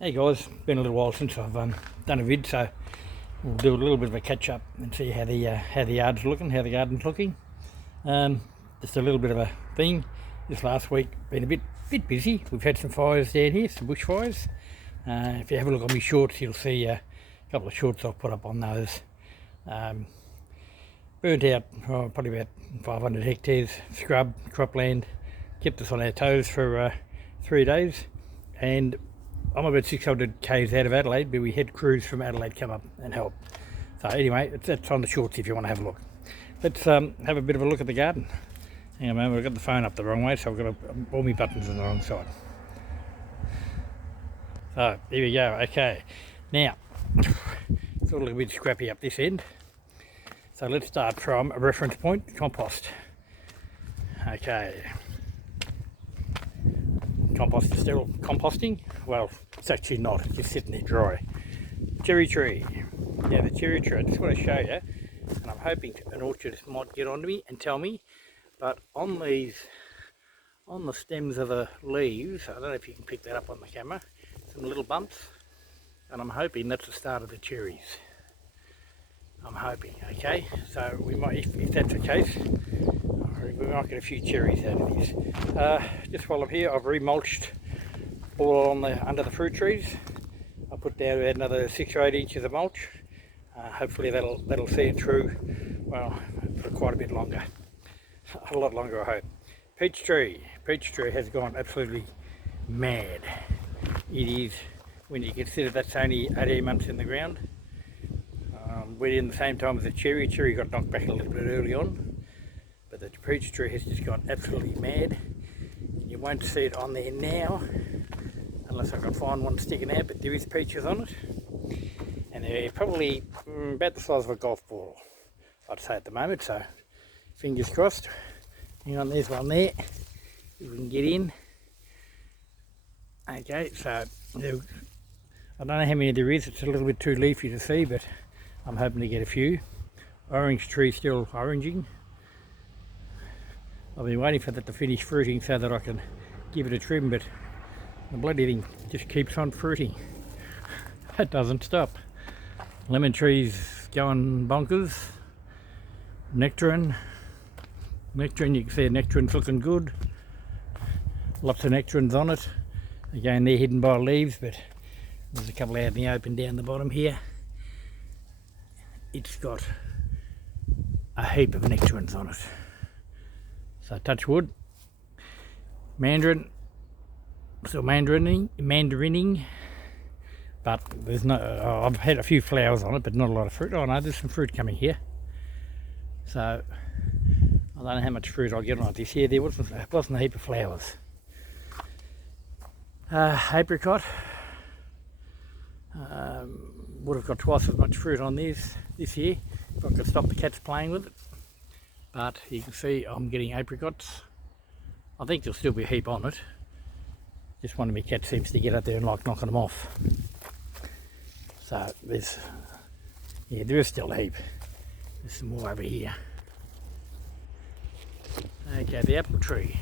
Hey guys, been a little while since I've done a vid, so we'll do a little bit of a catch up and see how the yard's looking, how the garden's looking. Just a little bit of a thing. This last week been a bit busy. We've had some fires down here, some bushfires. If you have a look on my shorts, you'll see a couple of shorts I've put up on those. Burnt out probably about 500 hectares scrub, cropland. Kept us on our toes for 3 days, and I'm about 600 k's out of Adelaide, but we had crews from Adelaide come up and help. So anyway, that's on the shorts if you want to have a look. Let's have a bit of a look at the garden. Hang on a moment, I've got the phone up the wrong way, so I've got all my buttons on the wrong side. So here we go. Okay, now it's all a little bit scrappy up this end. So let's start from a reference point, compost. Okay. Compost is still composting. Well, it's actually not, it's just sitting there dry. Cherry tree. Yeah, the cherry tree, I just want to show you, and I'm hoping an orchardist might get onto me and tell me, but on the stems of the leaves, I don't know if you can pick that up on the camera, some little bumps, and I'm hoping that's the start of the cherries. I'm hoping, okay? So we might, if that's the case, we might get a few cherries out of these. Just while I'm here, I've remulched all on under the fruit trees. I put down about another 6 or 8 inches of mulch. Hopefully that'll see it through, well, for quite a bit longer. A lot longer, I hope. Peach tree has gone absolutely mad. It is, when you consider that's only 18 months in the ground. Went in the same time as the cherry. Cherry got knocked back a little bit early on, but the peach tree has just gone absolutely mad. You won't see it on there now unless I can find one sticking out, but there is peaches on it, and they're probably about the size of a golf ball, I'd say at the moment, so fingers crossed. Hang on, there's one there, if we can get in. Okay, so I don't know how many there is, it's a little bit too leafy to see, but I'm hoping to get a few. Orange tree still oranging. I've been waiting for that to finish fruiting so that I can give it a trim, but the bloody thing just keeps on fruiting. It doesn't stop. Lemon trees going bonkers. Nectarine, you can see the nectarine's looking good. Lots of nectarines on it. Again, they're hidden by leaves, but there's a couple out in the open down the bottom here. It's got a heap of nectarines on it. So touch wood. Mandarin, still mandarining, but there's no, I've had a few flowers on it, but not a lot of fruit. Oh no, there's some fruit coming here. So I don't know how much fruit I'll get on it this year. There wasn't a heap of flowers. Apricot, would have got twice as much fruit on this year if I could stop the cats playing with it. But you can see I'm getting apricots. I think there'll still be a heap on it. Just one of my cats seems to get up there and like knocking them off. So there is still a heap. There's some more over here. Okay, the apple tree.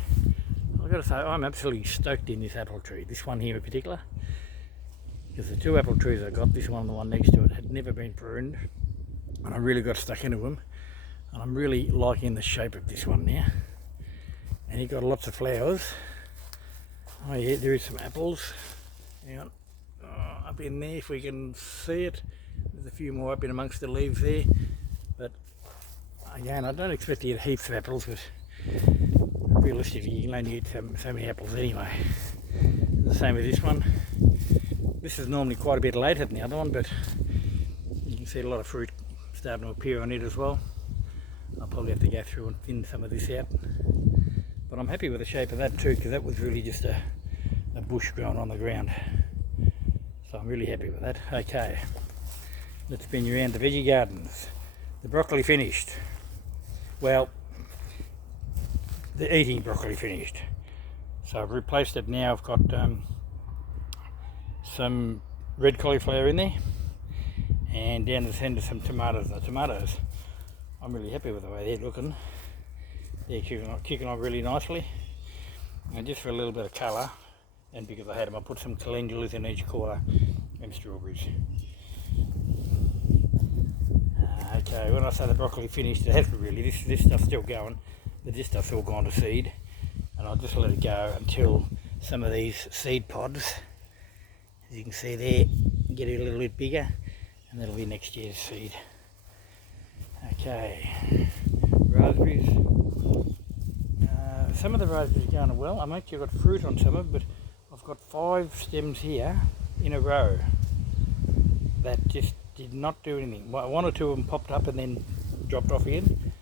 I've got to say, I'm absolutely stoked in this apple tree. This one here in particular. Because the 2 apple trees I got, this one and the one next to it, had never been pruned. And I really got stuck into them. And I'm really liking the shape of this one now. And it got lots of flowers. Oh yeah, there is some apples. Hang on. Oh, up in there if we can see it. There's a few more up in amongst the leaves there. But again, I don't expect to get heaps of apples, but realistically you can only eat so many apples anyway. The same with this one. This is normally quite a bit later than the other one, but you can see a lot of fruit starting to appear on it as well. I'll probably have to go through and thin some of this out. But I'm happy with the shape of that too, because that was really just a bush growing on the ground. So I'm really happy with that. Okay, let's spin you around the veggie gardens. The broccoli finished. Well, the eating broccoli finished. So I've replaced it now. I've got some red cauliflower in there, and down the centre some tomatoes. The tomatoes, I'm really happy with the way they're looking. They're kicking on really nicely. And just for a little bit of colour, and because I had them, I put some calendulas in each corner and strawberries. Okay, when I say the broccoli finished, it hasn't really. This stuff's still going, but this stuff's all gone to seed, and I'll just let it go until some of these seed pods, as you can see there, get a little bit bigger, and that'll be next year's seed. Okay, raspberries. Some of the raspberries are going well. I've actually got fruit on some of them, but I've got 5 stems here in a row that just did not do anything. One or two of them popped up and then dropped off again.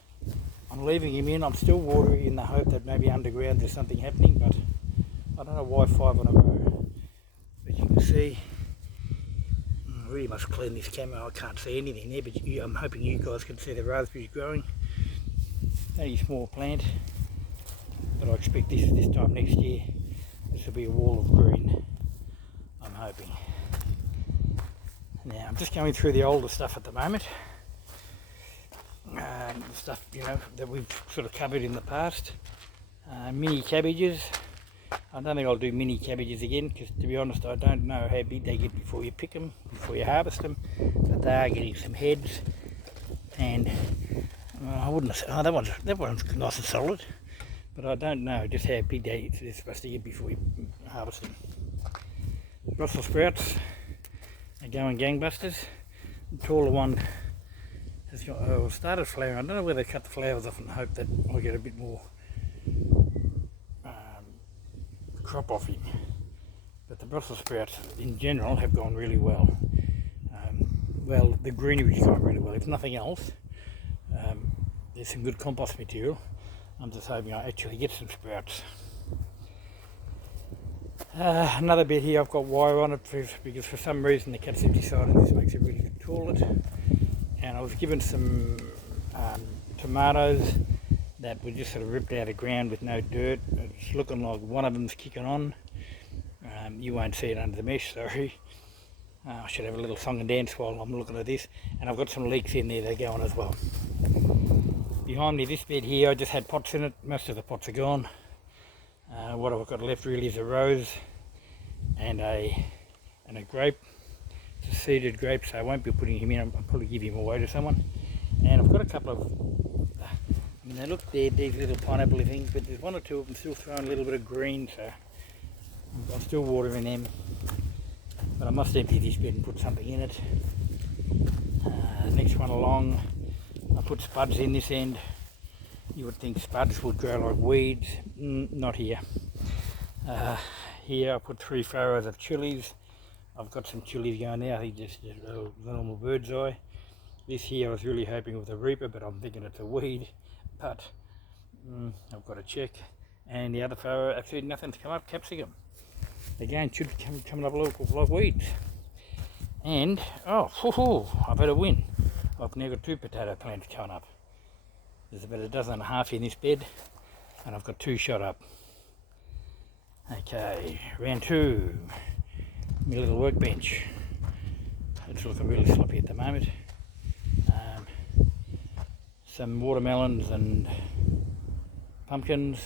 I'm leaving them in. I'm still watering in the hope that maybe underground there's something happening, but I don't know why 5 on a row. But you can see, I really must clean this camera. I can't see anything there, but I'm hoping you guys can see the raspberries growing. Only a small plant, but I expect this time next year this will be a wall of green, I'm hoping. Now I'm just going through the older stuff at the moment, the stuff that we've sort of covered in the past. Mini cabbages. I don't think I'll do mini cabbages again, because to be honest I don't know how big they get before you pick them, before you harvest them, but they are getting some heads, and I wouldn't say, that one's nice and solid, but I don't know just how big they're supposed to get before you harvest them. Brussels sprouts are going gangbusters. The taller one has started flowering. I don't know whether they cut the flowers off and hope that I'll get a bit more crop off him. But the Brussels sprouts in general have gone really well. Well, the greenery's gone really well. If nothing else, there's some good compost material. I'm just hoping I actually get some sprouts. Another bit here, I've got wire on it because for some reason the cats have decided this makes a really good toilet. And I was given some tomatoes that were just sort of ripped out of the ground with no dirt. It's looking like one of them's kicking on. You won't see it under the mesh, sorry. I should have a little song and dance while I'm looking at this. And I've got some leeks in there, they're going as well. Behind me, this bed here, I just had pots in it. Most of the pots are gone. What I've got left really is a rose and a grape. It's a seeded grape, so I won't be putting him in. I'll probably give him away to someone. And I've got a couple of, they look dead, these little pineapple things, but there's one or two of them still throwing a little bit of green, so I'm still watering them. But I must empty this bed and put something in it. Next one along, I put spuds in this end. You would think spuds would grow like weeds. Not here. Here I put 3 furrows of chilies. I've got some chilies going there. I think just a normal bird's eye. This here I was really hoping with a reaper, but I'm thinking it's a weed. But I've got to check. And the other furrow, actually nothing's come up. Capsicum. Again, should come up like weeds. And I've had a win. I've now got 2 potato plants coming up. There's about 12.5 in this bed, and I've got 2 shot up. Okay, round 2. My little workbench. It's looking really sloppy at the moment. Some watermelons and pumpkins,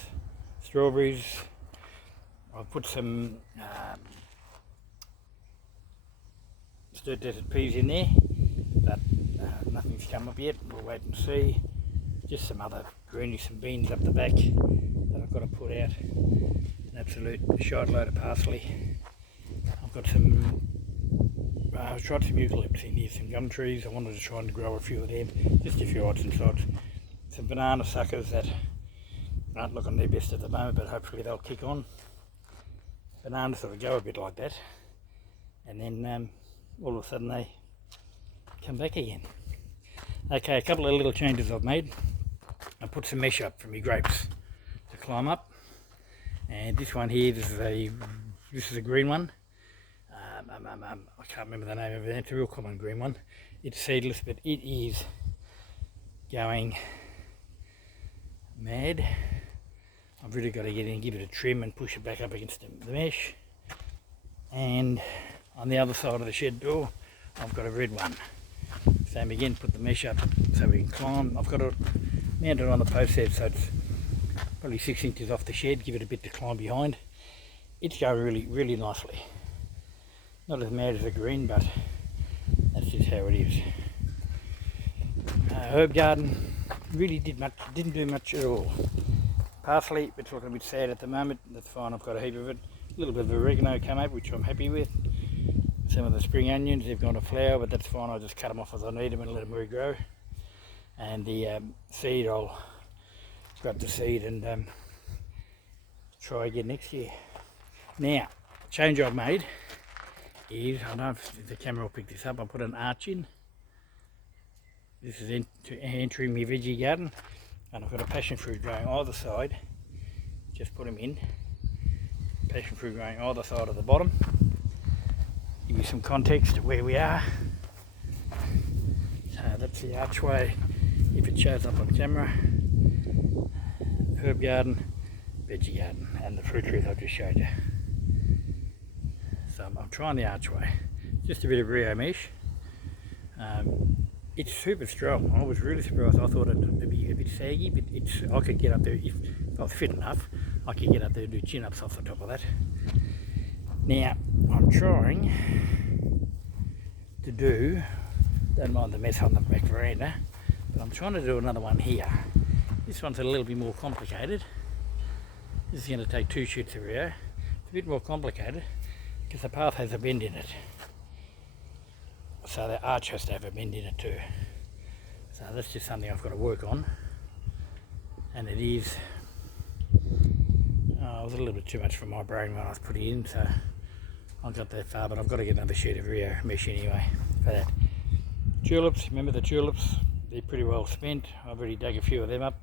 strawberries. I've put some stirred desert peas in there, but nothing's come up yet. We'll wait and see. Just some other greenies, some beans up the back that I've got to put out. An absolute shite load of parsley. I've got some, I've tried some eucalypts in here, some gum trees. I wanted to try and grow a few of them, just a few odds and sods. Some banana suckers that aren't looking their best at the moment, but hopefully they'll kick on. Bananas sort of go a bit like that, and then all of a sudden they come back again. Okay, a couple of little changes I've made. I put some mesh up for my grapes to climb up, and this one here, this is a green one. I can't remember the name of it. It's a real common green one. It's seedless, but it is going mad. I've really got to get in and give it a trim and push it back up against the mesh. And on the other side of the shed door, I've got a red one. Same again, put the mesh up so we can climb. I've got it mounted on the post head, so it's probably 6 inches off the shed, give it a bit to climb behind. it's going really nicely. Not as mad as the green, but that's just how it is. Herb garden really didn't do much at all. Parsley, it's looking a bit sad at the moment. That's fine, I've got a heap of it. A little bit of oregano came up, which I'm happy with. Some of the spring onions, they've gone to flower, but that's fine. I'll just cut them off as I need them and let them regrow. And the seed, I'll grab the seed and try again next year. Now, change I've made is, I don't know if the camera will pick this up, I put an arch in. This is entering my veggie garden, and I've got a passion fruit growing either side. Just put them in. Passion fruit growing either side of the bottom. Give you some context of where we are. So that's the archway, if it shows up on camera. Herb garden, veggie garden, and the fruit trees I've just showed you. So I'm trying the archway. Just a bit of Rio mesh. It's super strong. I was really surprised. I thought it'd be a bit saggy, but I could get up there if I was fit enough. I could get up there and do chin-ups off the top of that. Now, I'm trying to do, don't mind the mess on the back veranda, but I'm trying to do another one here. This one's a little bit more complicated. This is going to take 2 shoots of Rio. It's a bit more complicated because the path has a bend in it. So the arch has to have a bend in it too. So that's just something I've got to work on. And it is, it was a little bit too much for my brain when I was putting it in, so I got that far, but I've got to get another sheet of Rio mesh anyway for that. Tulips, remember the tulips, they're pretty well spent. I've already dug a few of them up.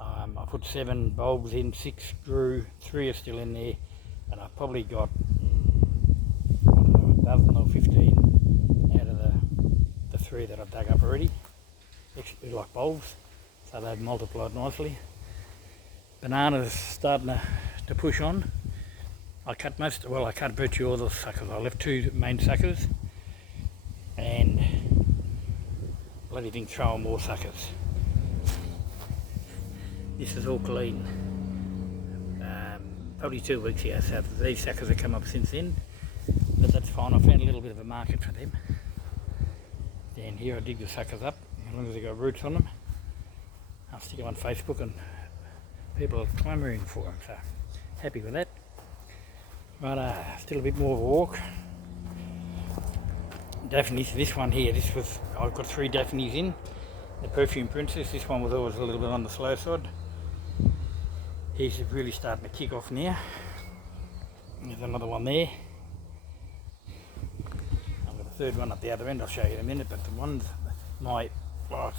I put 7 bulbs in, 6 grew, 3 are still in there, and I've probably got, I don't know, a dozen or 15 out of the 3 that I've dug up already, extra like bulbs, so they've multiplied nicely. Bananas starting to push on. I cut virtually all the suckers. I left 2 main suckers, and bloody thing throwing more suckers. This is all clean. Probably 2 weeks ago, so these suckers have come up since then, but that's fine. I found a little bit of a market for them. Then here I dig the suckers up, as long as they've got roots on them. I'll stick them on Facebook and people are clamouring for them, so happy with that. But still a bit more of a walk. Daphnes, this one here, I've got 3 Daphnes in. The Perfume Princess, this one was always a little bit on the slow side. He's really starting to kick off now. There's another one there. I've got a 3rd one at the other end, I'll show you in a minute, but the ones,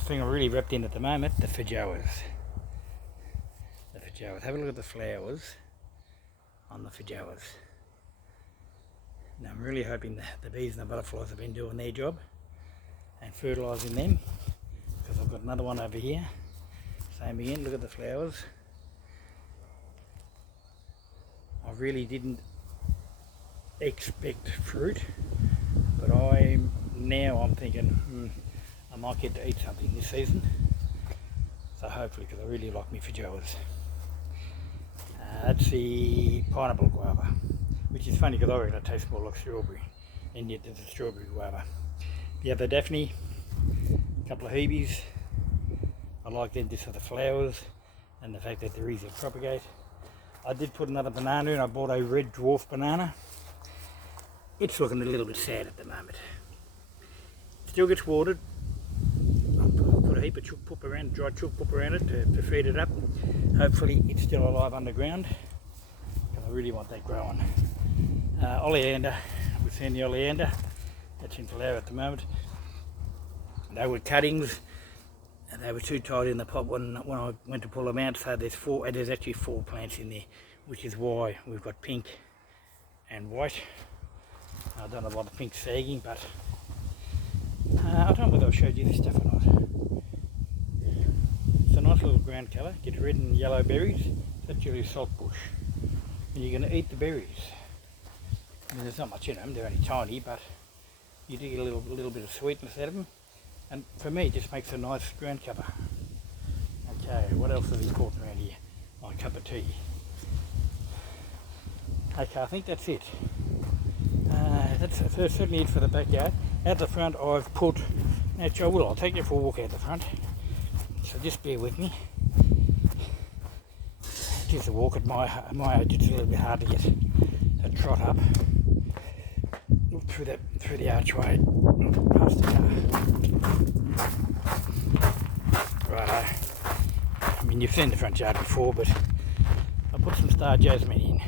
thing I'm really wrapped in at the moment, the feijoas. The feijoas. Have a look at the flowers on the feijoas. Now I'm really hoping the bees and the butterflies have been doing their job and fertilising them, because I've got another one over here. Same again, look at the flowers. I really didn't expect fruit, but I'm thinking I might get to eat something this season. So hopefully, because I really like my feijoas. That's the pineapple guava, which is funny because I reckon it tastes more like strawberry, and yet there's a strawberry guava. The other Daphne, a couple of Hebes. I like them just for the flowers and the fact that they're easy to propagate. I did put another banana in. I bought a red dwarf banana. It's looking a little bit sad at the moment. Still gets watered. I'll put a heap of chook poop around, dry chook poop around it to feed it up. Hopefully it's still alive underground, because I really want that growing. Oleander, we've seen the oleander. That's in flower at the moment. They were cuttings, and they were too tight in the pot when I went to pull them out, so there's actually 4 plants in there, which is why we've got pink and white. I don't know why the pink's sagging, but I don't know whether I showed you this stuff or not. It's a nice little ground colour, gets red and yellow berries. It's actually a salt bush, and you're going to eat the berries. I mean, there's not much in them, they're only tiny, but you do get a little bit of sweetness out of them. And for me, it just makes a nice ground cover. Okay, what else is important around here? My cup of tea. Okay, I think that's it. That's certainly it for the backyard. Out the front I've put, actually I'll take you for a walk out the front, so just bear with me. It is a walk at my age, it's a little bit hard to get a trot up through the archway past the car. Righto. I mean, you've seen the front yard before, but I put some star jasmine in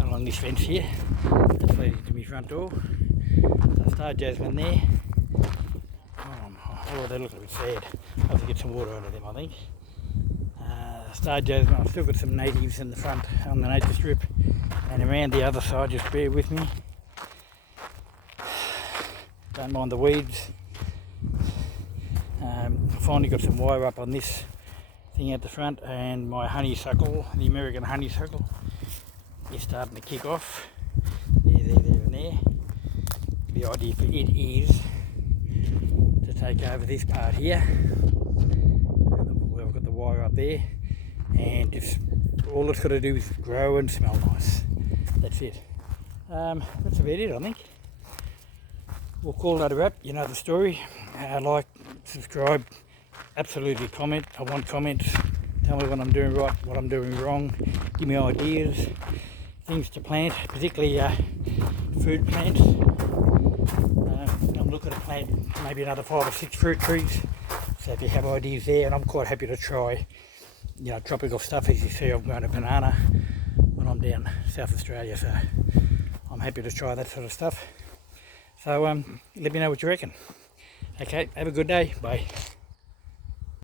along this fence here. That's leading to my front door. So star jasmine there. Oh, they look a bit sad. I have to get some water out of them, I think. Star jasmine, I've still got some natives in the front on the native strip, and around the other side, just bear with me. Don't mind the weeds. I finally got some wire up on this thing at the front, and my honeysuckle, the American honeysuckle, is starting to kick off. There and there. The idea for it is to take over this part here. I've got the wire up there, and just all it's got to do is grow and smell nice. That's it. That's about it, I think. We'll call that a wrap. You know the story. Like, subscribe, absolutely comment. I want comments. Tell me what I'm doing right, what I'm doing wrong. Give me ideas, things to plant, particularly food plants. I'm looking to plant maybe another 5 or 6 fruit trees. So if you have ideas there, and I'm quite happy to try, you know, tropical stuff. As you see, I've grown a banana when I'm down South Australia, so I'm happy to try that sort of stuff. So let me know what you reckon. Okay, have a good day. Bye.